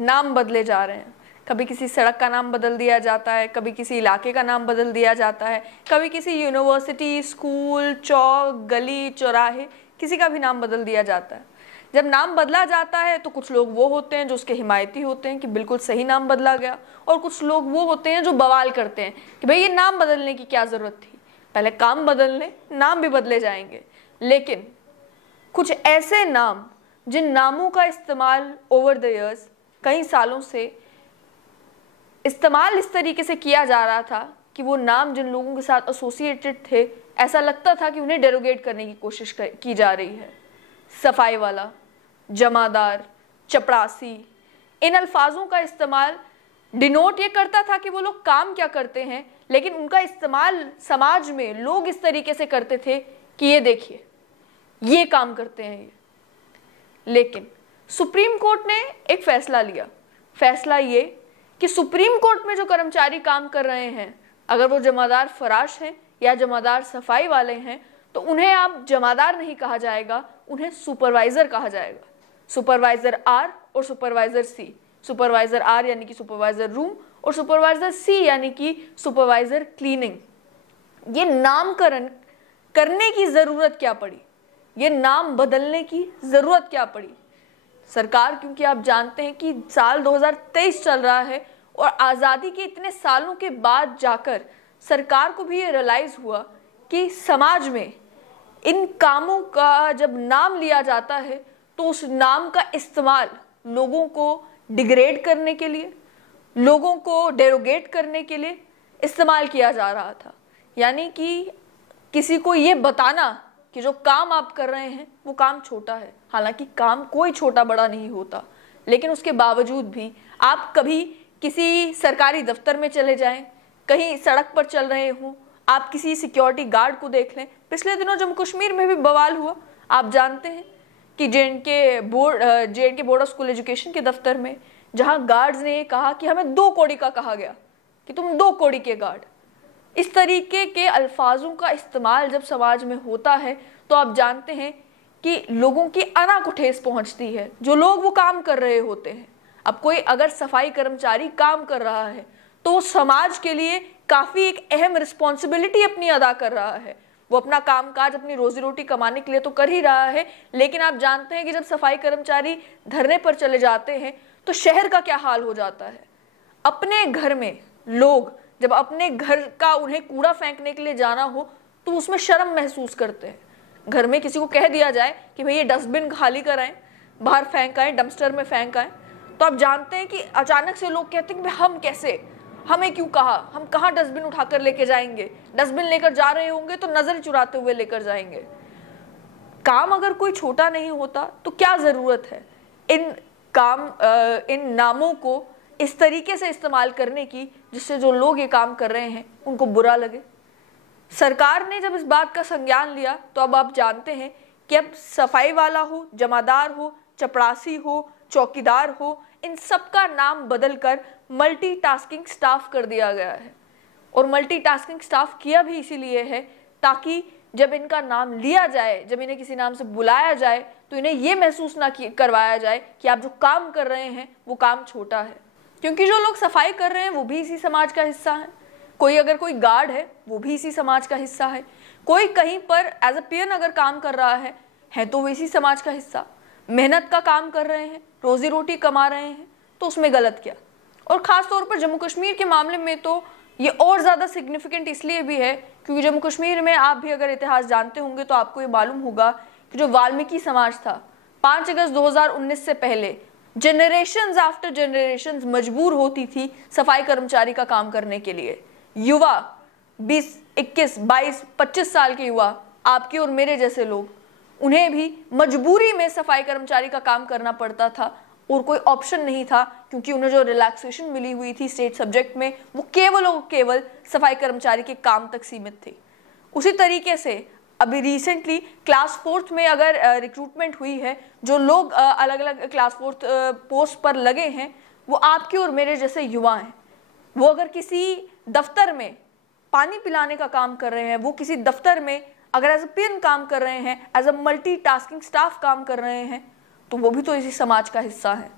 नाम बदले जा रहे हैं। कभी किसी सड़क का नाम बदल दिया जाता है, कभी किसी इलाके का नाम बदल दिया जाता है, कभी किसी यूनिवर्सिटी, स्कूल, चौक, गली, चौराहे, किसी का भी नाम बदल दिया जाता है। जब नाम बदला जाता है तो कुछ लोग वो होते हैं जो उसके हिमायती होते हैं कि बिल्कुल सही नाम बदला गया, और कुछ लोग वो होते हैं जो बवाल करते हैं कि भाई ये नाम बदलने की क्या ज़रूरत थी, पहले काम बदल लें, नाम भी बदले जाएंगे। लेकिन कुछ ऐसे नाम, जिन नामों का इस्तेमाल ओवर द ईयर्स कई सालों से इस्तेमाल इस तरीके से किया जा रहा था कि वो नाम जिन लोगों के साथ एसोसिएटेड थे, ऐसा लगता था कि उन्हें डेरोगेट करने की कोशिश की जा रही है। सफाई वाला, जमादार, चपरासी, इन अल्फाजों का इस्तेमाल डिनोट ये करता था कि वो लोग काम क्या करते हैं, लेकिन उनका इस्तेमाल समाज में लोग इस तरीके से करते थे कि ये देखिए ये काम करते हैं ये। लेकिन सुप्रीम कोर्ट ने एक फैसला लिया। फैसला ये कि सुप्रीम कोर्ट में जो कर्मचारी काम कर रहे हैं, अगर वो जमादार फराश हैं या जमादार सफाई वाले हैं, तो उन्हें अब जमादार नहीं कहा जाएगा, उन्हें सुपरवाइजर कहा जाएगा। सुपरवाइजर आर और सुपरवाइजर सी। सुपरवाइजर आर यानी कि सुपरवाइजर रूम, और सुपरवाइजर सी यानी कि सुपरवाइजर क्लीनिंग। ये नामकरण करने की ज़रूरत क्या पड़ी, ये नाम बदलने की ज़रूरत क्या पड़ी? सरकार, क्योंकि आप जानते हैं कि साल 2023 चल रहा है और आज़ादी के इतने सालों के बाद जाकर सरकार को भी ये रियलाइज़ हुआ कि समाज में इन कामों का जब नाम लिया जाता है तो उस नाम का इस्तेमाल लोगों को डिग्रेड करने के लिए, लोगों को डेरोगेट करने के लिए इस्तेमाल किया जा रहा था। यानी कि किसी को ये बताना कि जो काम आप कर रहे हैं वो काम छोटा है, हालांकि काम कोई छोटा बड़ा नहीं होता, लेकिन उसके बावजूद भी आप कभी किसी सरकारी दफ्तर में चले जाएं, कहीं सड़क पर चल रहे हों, आप किसी सिक्योरिटी गार्ड को देख लें। पिछले दिनों जम्मू कश्मीर में भी बवाल हुआ। आप जानते हैं कि जे एंड के बोर्ड ऑफ स्कूल एजुकेशन के दफ्तर में, जहां गार्ड्स ने कहा कि हमें 2 कौड़ी का कहा गया कि तुम 2 कौड़ी के गार्ड। इस तरीके के अल्फाजों का इस्तेमाल जब समाज में होता है तो आप जानते हैं कि लोगों की अना को ठेस पहुंचती है, जो लोग वो काम कर रहे होते हैं। अब कोई अगर सफाई कर्मचारी काम कर रहा है तो समाज के लिए काफ़ी एक अहम रिस्पॉन्सिबिलिटी अपनी अदा कर रहा है। वो अपना कामकाज, अपनी रोजी रोटी कमाने के लिए तो कर ही रहा है, लेकिन आप जानते हैं कि जब सफाई कर्मचारी धरने पर चले जाते हैं तो शहर का क्या हाल हो जाता है। अपने घर में लोग जब अपने घर का उन्हें कूड़ा फेंकने के लिए जाना हो तो उसमें शर्म महसूस करते हैं। घर में किसी को कह दिया जाए कि भाई ये डस्टबिन खाली कराएं, बाहर फेंक आएं, डंपस्टर में फेंक आएं, तो आप जानते हैं कि अचानक से लोग कहते हैं कि हम कैसे, हमें क्यों कहा, हम कहाँ डस्टबिन उठाकर लेके जाएंगे, डस्टबिन लेकर जा रहे होंगे तो नजर चुराते हुए लेकर जाएंगे। काम अगर कोई छोटा नहीं होता तो क्या ज़रूरत है इन नामों को इस तरीके से इस्तेमाल करने की जिससे जो लोग ये काम कर रहे हैं उनको बुरा लगे। सरकार ने जब इस बात का संज्ञान लिया तो अब आप जानते हैं कि अब सफाई वाला हो, जमादार हो, चपरासी हो, चौकीदार हो, इन सब का नाम बदलकर मल्टीटास्किंग स्टाफ कर दिया गया है। और मल्टीटास्किंग स्टाफ किया भी इसीलिए है ताकि जब इनका नाम लिया जाए, जब इन्हें किसी नाम से बुलाया जाए तो इन्हें ये महसूस ना करवाया जाए कि आप जो काम कर रहे हैं वो काम छोटा है। क्योंकि जो लोग सफाई कर रहे हैं वो भी इसी समाज का हिस्सा है। कोई गार्ड है वो भी इसी समाज का हिस्सा है। कोई कहीं पर एज अ पियन अगर काम कर रहा है तो वो इसी समाज का हिस्सा। मेहनत का काम कर रहे हैं, रोजी रोटी कमा रहे हैं, तो उसमें गलत क्या। और ख़ास तौर पर जम्मू कश्मीर के मामले में तो ये और ज़्यादा सिग्निफिकेंट इसलिए भी है क्योंकि जम्मू कश्मीर में आप भी अगर इतिहास जानते होंगे तो आपको ये मालूम होगा कि जो वाल्मीकि समाज था, 5 अगस्त 2019 से पहले जनरेशंस आफ्टर जनरेशंस मजबूर होती थी सफाई कर्मचारी का काम करने के लिए। युवा 20, 21, 22, 25 साल के युवा, आपके और मेरे जैसे लोग, उन्हें भी मजबूरी में सफाई कर्मचारी का काम करना पड़ता था और कोई ऑप्शन नहीं था क्योंकि उन्हें जो रिलैक्सेशन मिली हुई थी स्टेट सब्जेक्ट में वो केवल और केवल सफाई कर्मचारी के काम तक सीमित थी। उसी तरीके से अभी रिसेंटली क्लास 4th में अगर रिक्रूटमेंट हुई है, जो लोग अलग अलग क्लास 4th पोस्ट पर लगे हैं वो आपके और मेरे जैसे युवा हैं। वो अगर किसी दफ्तर में पानी पिलाने का काम कर रहे हैं, वो किसी दफ्तर में अगर एज अ पियन काम कर रहे हैं, एज अ मल्टीटास्किंग स्टाफ काम कर रहे हैं, तो वो भी तो इसी समाज का हिस्सा है।